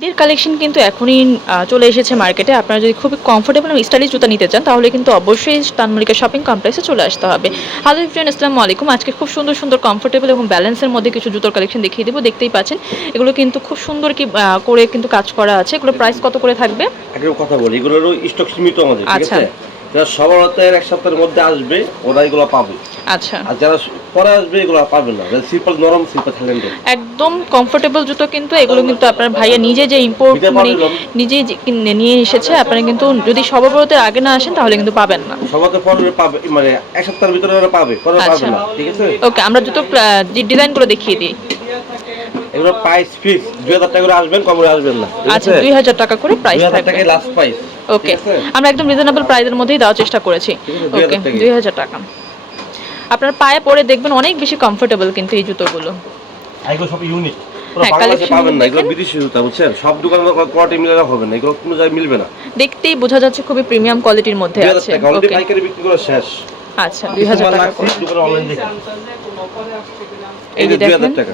ঈদের কালেকশন কিন্তু এখনই চলে এসেছে মার্কেটে আপনারা যদি খুবই কমফোর্টেবল এবং স্টাইলিশ জুতা নিতে চান তাহলে কিন্তু অবশ্যই তানমলিকা শপিং কমপ্লেক্সে চলে আসতে হবে। হ্যালো ফ্রেন্ড আসসালামু আলাইকুম। আজকে খুব সুন্দর সুন্দর কমফোর্টেবল এবং ব্যালেন্সের মধ্যে কিছু জুতোর কালেকশন দেখিয়ে দেবো। দেখতেই পাচ্ছেন এগুলো কিন্তু খুব সুন্দর কি করে কিন্তু কাজ করা আছে। এগুলো প্রাইস কত করে থাকবে? আগে কথা বলি এগুলোরও স্টক সীমিত আমাদের আচ্ছা। যারা এক সপ্তাহের মধ্যে আসবে ওরা এগুলো পাবে। আচ্ছা। আর যারা পরে আসবে এগুলো পাবে না। সিম্পল নরম সিম্পল থাইল্যান্ডের একদম কমফোর্টেবল জুতো কিন্তু এগুলো কিন্তু আপনার ভাইয়া নিজে যে ইম্পোর্ট মানে নিজে কিনে নিয়ে এসেছে আপনারা কিন্তু যদি আগে না আসেন তাহলে কিন্তু পাবেন না। সবার পরে পাবে মানে এক সপ্তাহের ভিতরে ওরা পাবে পরে পাবে আচ্ছা। না ঠিক আছে? ওকে আমরা জুতো ডিজাইনগুলো দেখিয়ে দিই। এগুলো প্রাইস ফিক্স দুই হাজার টাকা করে আসবেন কমে আসবেন না আচ্ছা আছে? দুই হাজার টাকা করে প্রাইস থাকবে। টাকায় লাস্ট প্রাইস ওকে আমরা একদম রিজনেবল প্রাইসের মধ্যেই দেওয়ার চেষ্টা করেছি। ওকে দুই হাজার টাকা। আপনার পায়ে পরে দেখবেন অনেক বেশি কমফোর্টেবল কিন্তু এই জুতোগুলো। এগুলো সব ইউনিক হ্যাঁ, বাংলাদেশে collection পাবেন না এগুলো দেখেন। বিদেশি জুতা বুঝছেন? সব দোকানে কোয়ালিটি মিলে হবে না এগুলো কোনো জায়গায় মিলবে না। দেখতেই বোঝা যাচ্ছে খুবই প্রিমিয়াম কোয়ালিটির মধ্যে আছে। আচ্ছা দুই হাজার টাকা এই যে দেখেন।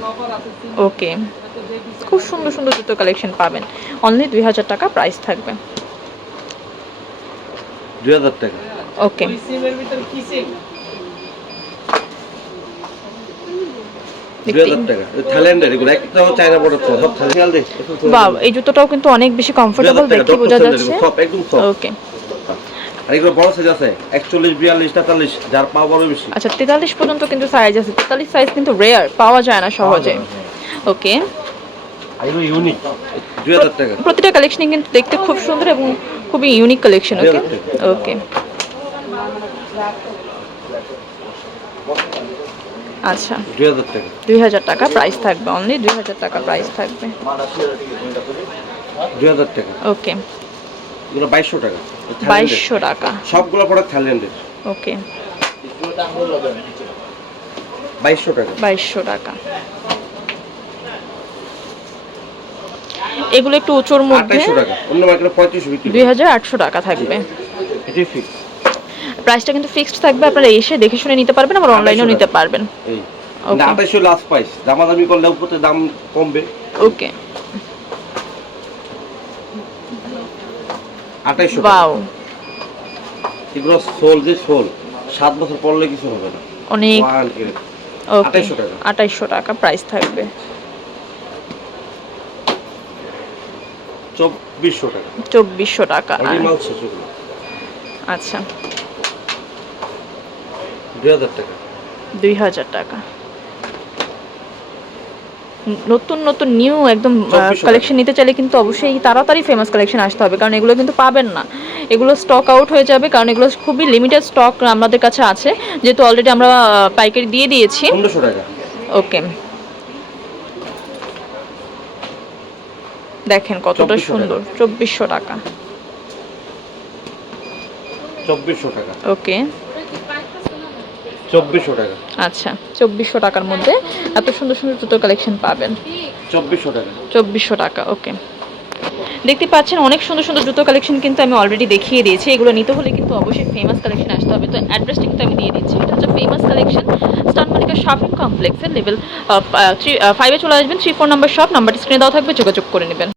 ওকে খুব সুন্দর সুন্দর জুতো কালেকশন পাবেন। অনলি দুই হাজার টাকা প্রাইস থাকবে। দুই হাজার টাকা। ওকে। দুই হাজার টাকা। থাইল্যান্ডের এগুলো একটা চায়না প্রোডাক্ট সব থাইল্যান্ড বাহ এই জুতোটাও কিন্তু অনেক বেশি কমফোর্টেবল দেখে বোঝা যাচ্ছে। সব একদম সব ওকে। আর এগুলো বড় সাইজ আছে একচল্লিশ বিয়াল্লিশ তেতাল্লিশ যার পা বড় বেশি। আচ্ছা তেতাল্লিশ পর্যন্ত কিন্তু সাইজ আছে তেতাল্লিশ সাইজ কিন্তু রেয়ার পাওয়া যায় না সহজে। ওকে। আর ইউনিক দুই হাজার টাকা। প্রতিটা কালেকশনই কিন্তু দেখতে খুব সুন্দর এবং খুবই ইউনিক কালেকশন ওকে ওকে আচ্ছা। দুই হাজার টাকা। দুই হাজার টাকা প্রাইস থাকবে অনলি দুই হাজার টাকা প্রাইস থাকবে। দুই হাজার টাকা। ওকে এগুলো বাইশশো টাকা। বাইশশো টাকা। সবগুলো প্রোডাক্ট থাইল্যান্ডের ওকে বাইশশো টাকা। বাইশশো টাকা। এগুলো একটু উঁচুর মধ্যে আঠাইশশো দুই হাজার আটশো টাকা থাকবে। প্রাইসটা কিন্তু ফিক্সড থাকবে আপনারা এসে দেখে শুনে নিতে পারবেন আবার অনলাইনেও নিতে পারবেন. আঠাইশশো লাস্ট প্রাইস দামাদামি করলে উপরে দাম কমবে। ওকে আঠাইশশো বাও এগুলো সোল যে সোল সাত বছর পরলে কিছু হবে না। অনেক। 2800 টাকা। আঠাইশশো টাকা প্রাইস থাকবে। চব্বিশশো টাকা। চব্বিশশো টাকা। আচ্ছা। দুই হাজার টাকা। দুই হাজার টাকা। নতুন নতুন নিউ একদম কালেকশন নিতে চাইলে কিন্তু অবশ্যই তাড়াতাড়ি ফেমাস কালেকশন আসতে হবে কারণ এগুলো কিন্তু পাবেন না। এগুলো স্টক আউট হয়ে যাবে কারণ এগুলো খুবই লিমিটেড স্টক আমাদের কাছে আছে। যেহেতু অলরেডি আমরা পাইকারি দিয়ে দিয়েছি। ওকে দেখেন কতটা সুন্দর চব্বিশশো টাকা। চব্বিশশো টাকা। ওকে। চব্বিশশো টাকা। আচ্ছা চব্বিশশো টাকার মধ্যে এত সুন্দর সুন্দর জুতোর কালেকশন পাবেন। চব্বিশশো টাকা। চব্বিশশো টাকা ওকে। দেখতে পাচ্ছেন অনেক সুন্দর সুন্দর জুতো কালেকশন কিন্তু আমি অলরেডি দেখিয়ে দিয়েছি। এগুলো নিতে হলে কিন্তু অবশ্যই ফেমাস কালেকশন আসতে হবে। তো অ্যাড্রেসটা কিন্তু আমি দিয়ে দিচ্ছি। এটা হচ্ছে ফেমাস কালেকশন স্টান মালিকা শপিং কমপ্লেক্সের লেভেল থ্রি ফাইভে চলে আসবেন। থ্রি ফোর নাম্বার শপ নাম্বারটি স্ক্রিনে দেওয়া থাকবে যোগাযোগ করে নেবেন।